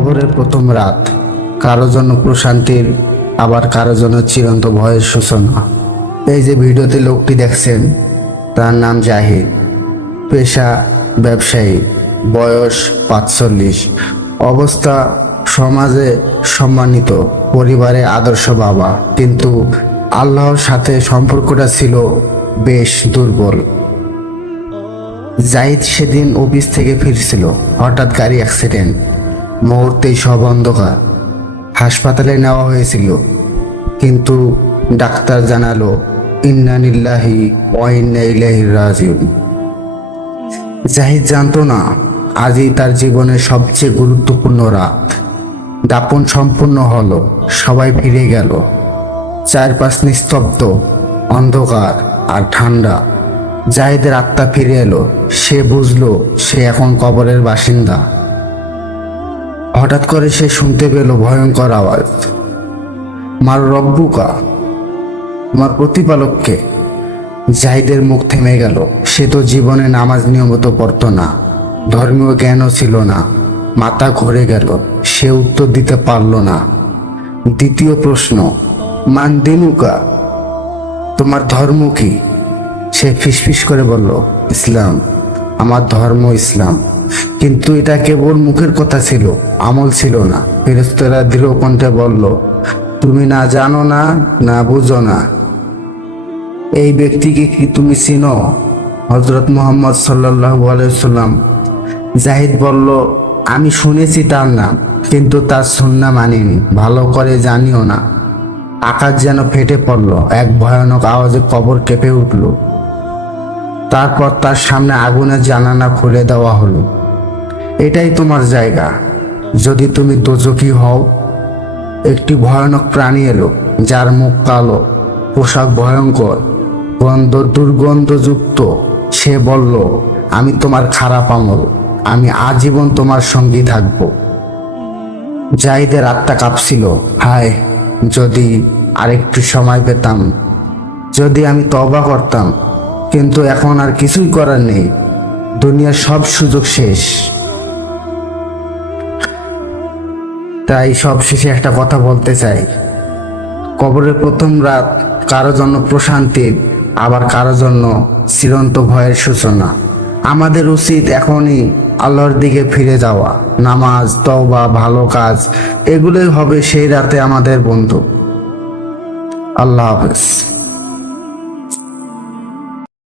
কবরের প্রথম রাত, কারো জন্য প্রশান্তির, আবার কারো জন্য চিরন্ত ভয়ের সূচনা। এই যে ভিডিওতে লোকটি দেখছেন, তার নাম জাহিদ, পেশা ব্যবসায়ী, বয়স 45, অবস্থা সমাজে সম্মানিত, পরিবারে আদর্শ বাবা, কিন্তু আল্লাহর সাথে সম্পর্কটা ছিল বেশ দুর্বল। জাহিদ সেদিন অফিস থেকে ফিরছিল, হঠাৎ গাড়ি অ্যাক্সিডেন্ট, মুহূর্তেই সব অন্ধকার। হাসপাতালে নেওয়া হয়েছিল, কিন্তু ডাক্তার জানালো ইন্না লিল্লাহি ওয়া ইন্না ইলাইহি রাজিউন। জাহিদ জানতো না আজই তার জীবনের সবচেয়ে গুরুত্বপূর্ণ রাত। দাপন সম্পূর্ণ হলো, সবাই ফিরে গেল, চারপাশ নিস্তব্ধ, অন্ধকার আর ঠান্ডা। জাহিদের আত্মা ফিরে এলো, সে বুঝলো সে এখন কবরের বাসিন্দা। হঠাৎ করে সে শুনতে পেল ভয়ঙ্কর আওয়াজ, মার রব্বুকা, তোমার প্রতিপালককে। জাহিদের মুখ থেমে গেল। সে তো জীবনে নামাজ নিয়মিত পড়তো না, ধর্মীয় জ্ঞানও ছিল না। মাথা ঘুরে গেল, সে উত্তর দিতে পারল না। দ্বিতীয় প্রশ্ন, মান দিনুকা, তোমার ধর্ম কি? সে ফিসফিস করে বলল, ইসলাম, আমার ধর্ম ইসলাম। কিন্তু এটা কেবল মুখের কথা ছিল, আমল ছিল না। ফেরেশতারা দৃঢ় কণ্ঠে বলল, তুমি না জানো না, না বুঝো না। এই ব্যক্তিকে কি তুমি চিনো? হযরত মুহাম্মদ সাল্লাল্লাহু আলাইহি সাল্লাম। জাহিদ বলল, আমি শুনেছি তার নাম, কিন্তু তার সুন্নাহ মানিনি, ভালো করে জানিও না। আকাশ যেন ফেটে পড়ল, এক ভয়ানক আওয়াজে কবর কেঁপে উঠল। তারপর তার সামনে আগুনের জানালা খুলে দেওয়া হলো। এটাই তোমার জায়গা, যদি তুমি দোজখী হও। একটি ভয়ানক প্রাণী এলো, যার মুখ কালো, পোশাক ভয়ঙ্কর, দুর্গন্ধযুক্ত। সে বলল, আমি তোমার খারাপ আমল, আমি আজীবন তোমার সঙ্গী থাকব। জাহিদের আত্মা কাঁপছিল, হায়, যদি আরেকটু সময় পেতাম, যদি আমি তওবা করতাম। কিন্তু এখন আর কিছুই করার নেই, দুনিয়ার সব সুযোগ শেষ। তাই সব শেষে একটা কথা বলতে চাই, কবরের প্রথম রাত কারো জন্য প্রশান্তির, আবার কারো জন্য চিরন্ত ভয়ের সূচনা। আমাদের উচিত এখনই আল্লাহর দিকে ফিরে যাওয়া। নামাজ, তওবা, ভালো কাজ, এগুলোই হবে সেই রাতে আমাদের বন্ধু। আল্লাহ হাফেজ।